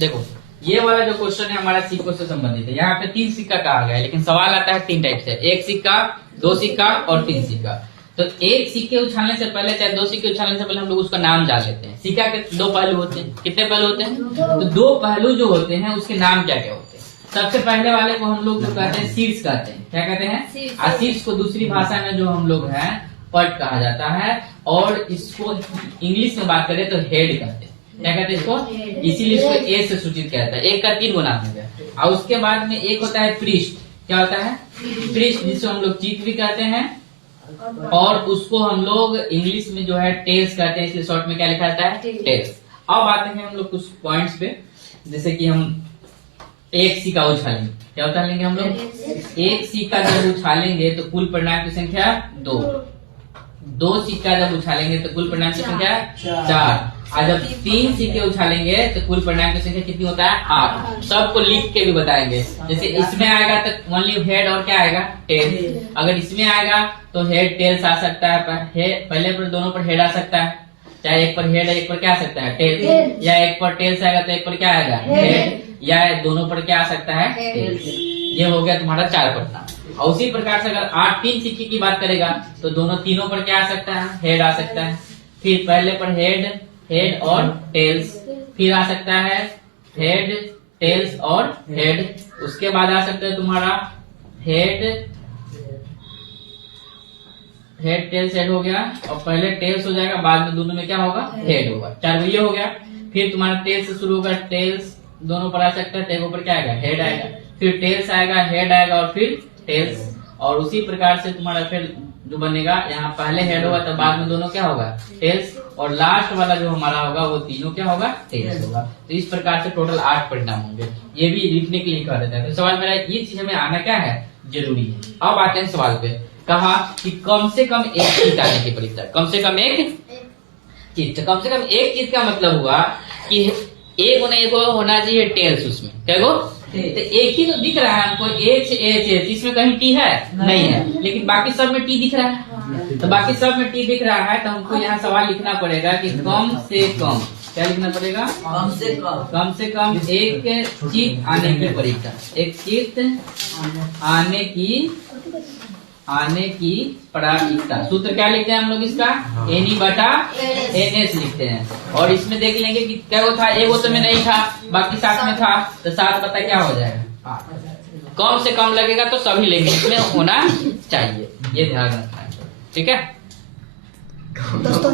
देखो ये वाला जो क्वेश्चन है हमारा सिक्कों से संबंधित है। यहाँ पे 3 सिक्का कहा गया है, लेकिन सवाल आता है 3 टाइप से, 1 सिक्का, 2 सिक्का और 3 सिक्का। तो 1 सिक्के उछालने से पहले चाहे 2 सिक्के उछालने से पहले हम लोग उसका नाम जान लेते हैं। सिक्का के 2 पहलू होते हैं। कितने पहलू होते हैं? तो 2 पहलू जो होते हैं उसके नाम क्या क्या होते हैं? सबसे पहले वाले को हम लोग जो कहते हैं शीर्ष कहते हैं। क्या कहते हैं? और शीर्ष को दूसरी भाषा में जो हम लोग है पट कहा जाता है, और इसको इंग्लिश में बात करें तो हेड कहते हैं। क्या कहते हैं इसको? इसीलिए इसको ए से सूचित किया जाता है। एक का 3 गुना हो गया। और उसके बाद में एक होता है पृष्ठ। क्या होता है? पृष्ठ, जिसको हम लोग चीफ भी कहते हैं, और उसको हम लोग इंग्लिश में जो है टेल्स कहते हैं, इसलिए शॉर्ट में क्या लिखा जाता है? टेल्स। अब आते हैं हम लोग कुछ पॉइंट्स पे, जैसे कि हम 1 सिक्का उछालेंगे। क्या उछालेंगे हम लोग? 1 सिक्का जब उछालेंगे तो कुल परिणाम की संख्या 2। 2 सिक्का जब उछालेंगे तो कुल परिणाम की संख्या 4। और जब 3 सिक्के उछालेंगे तो कुल परिणाम की संख्या कितनी होता है? 8। सबको लिख के भी बताएंगे। जैसे इसमें आएगा तो ओनली हेड और क्या आएगा? टेल। अगर इसमें आएगा तो हेड टेल्स आ सकता है, पहले पर दोनों पर हेड आ सकता है, चाहे एक पर हेड है एक पर क्या आ सकता है? टेल। या एक पर टेल्स आएगा तो एक पर क्या आएगा? हेड। या दोनों पर क्या आ सकता है? टेल्स। ये हो गया तुम्हारा 4 परिणाम। और उसी प्रकार से अगर 3 सिक्के की बात करेगा तो तीनों पर क्या आ सकता है? हेड आ सकता है। फिर पहले पर हेड और टेल्स, फिर आ सकता है हेड, टेल्स और हेड। उसके बाद आ सकता है तुम्हारा हेड, टेल्स, हेड हो गया, और पहले टेल्स हो जाएगा, बाद में दोनों में क्या होगा? हेड होगा। 4 ये हो गया। फिर तुम्हारा टेल्स से शुरू होगा, टेल्स दोनों पर आ सकता है, टेल ऊपर क्या आएगा? हेड आएगा। फिर टेल्स आएगा, हेड आएगा और फिर टेल्स। और उसी प्रकार से तुम्हारा फिर जो बनेगा, यहाँ पहले हेड होगा तो बाद में दोनों क्या होगा? टेल्स। और लास्ट वाला जो हमारा होगा वो तीनों क्या होगा? टेल्स होगा। तो इस प्रकार से टोटल 8 परिणाम होंगे। ये भी लिखने के लिए कह देता है। तो सवाल मेरा ये चीज हमें आना क्या है? जरूरी है। अब आते हैं सवाल पे। कहा कि कम से कम 1 चीज आने की परीक्षा। कम से कम 1 चीज। कम से कम 1 चीज का मतलब हुआ कि एक होना चाहिए टेल्स उसमें। क्या गो? तो एक ही तो दिख रहा है हमको, एच, इसमें कहीं टी है? नहीं है। लेकिन बाकी सब में टी दिख रहा है। तो बाकी सब में टी दिख रहा है तो हमको यहाँ सवाल लिखना पड़ेगा कि कम से कम क्या लिखना पड़ेगा? कम से कम 1 चीज आने की परीक्षा। 1 चीज आने की प्रायिकता। सूत्र क्या लिखते हैं हम लोग इसका? N/NS लिखते हैं। और इसमें देख लेंगे कि क्या वो था? एक तो में नहीं था, बाकी 7 में था, तो 7 बता क्या हो जाएगा? कम से कम लगेगा तो सभी लेंगे, इसमें होना चाहिए, ये ध्यान रखना है। ठीक है दोस्तों।